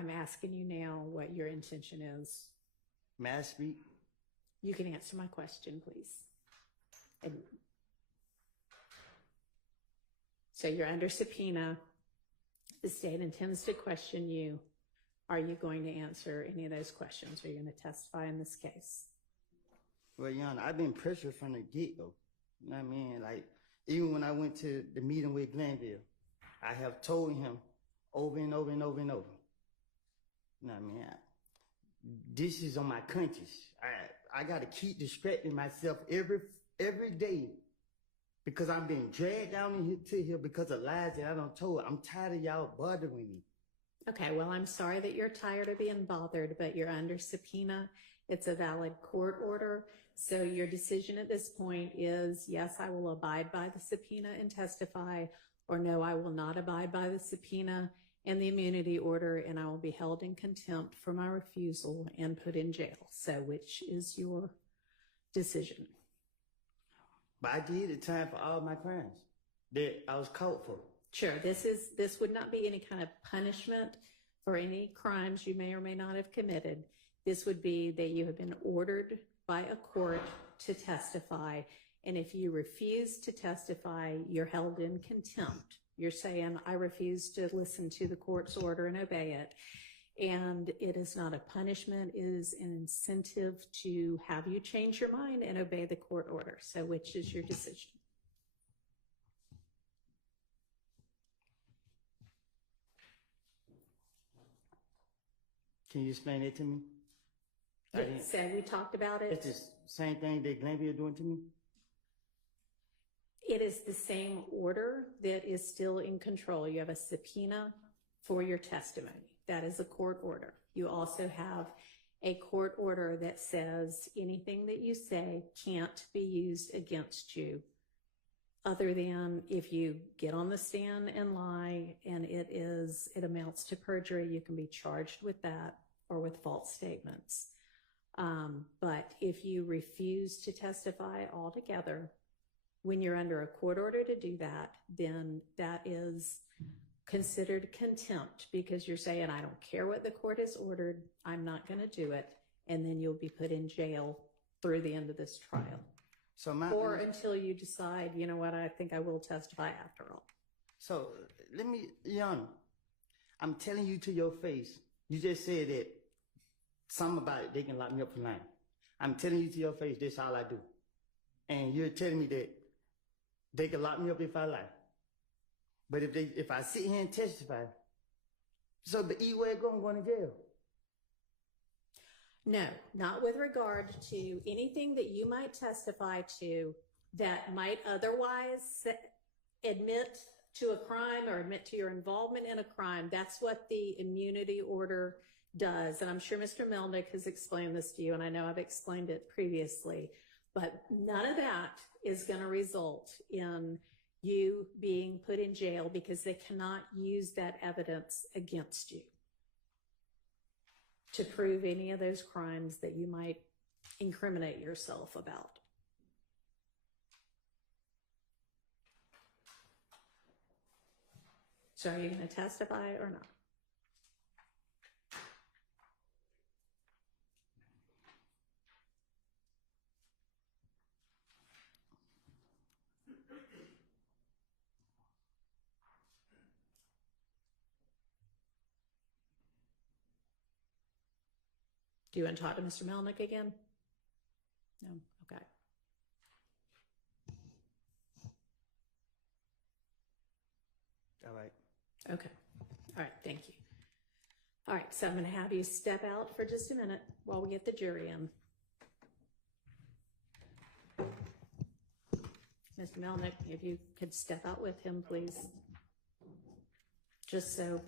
I'm asking you now what your intention is. May I speak? You can answer my question, please. So you're under subpoena. The state intends to question you. Are you going to answer any of those questions? Are you going to testify in this case? Well, Your Honor, I've been pressured from the get-go. You know what I mean? Like, even when I went to the meeting with Glenville, I have told him over and over and over and over. You know what I mean? This is on my conscience. I got to keep distracting myself every day because I'm being dragged down to here because of lies that I don't told. I'm tired of y'all bothering me. Okay, well, I'm sorry that you're tired of being bothered, but you're under subpoena. It's a valid court order. So your decision at this point is, yes, I will abide by the subpoena and testify, or no, I will not abide by the subpoena and the immunity order, and I will be held in contempt for my refusal and put in jail. So which is your decision? But I did the time for all my crimes that I was caught for. Sure, this would not be any kind of punishment for any crimes you may or may not have committed. This would be that you have been ordered by a court to testify, and if you refuse to testify, you're held in contempt. You're saying, I refuse to listen to the court's order and obey it. And it is not a punishment, it is an incentive to have you change your mind and obey the court order. So which is your decision? Can you explain it to me? So we talked about it. It's the same thing that Glenville doing to me? It is the same order that is still in control. You have a subpoena for your testimony. That is a court order. You also have a court order that says anything that you say can't be used against you other than if you get on the stand and lie and it amounts to perjury, you can be charged with that or with false statements. But if you refuse to testify altogether, when you're under a court order to do that, then that is considered contempt because you're saying, I don't care what the court has ordered, I'm not going to do it, and then you'll be put in jail through the end of this trial. Or until you decide, you know what, I think I will testify after all. So let me, Yana, I'm telling you to your face, you just said that something about it, they can lock me up for lying. I'm telling you to your face, this is all I do. And you're telling me that they can lock me up if I lie. But if I sit here and testify, so the E-way I'm going to jail. No, not with regard to anything that you might testify to that might otherwise admit to a crime or admit to your involvement in a crime. That's what the immunity order does. And I'm sure Mr. Melnick has explained this to you, and I know I've explained it previously, but none of that is going to result in you being put in jail because they cannot use that evidence against you to prove any of those crimes that you might incriminate yourself about. So are you going to testify or not? Do you want to talk to Mr. Melnick again? No? Okay. All right. Okay. All right. Thank you. All right. So I'm going to have you step out for just a minute while we get the jury in. Mr. Melnick, if you could step out with him, please. Just so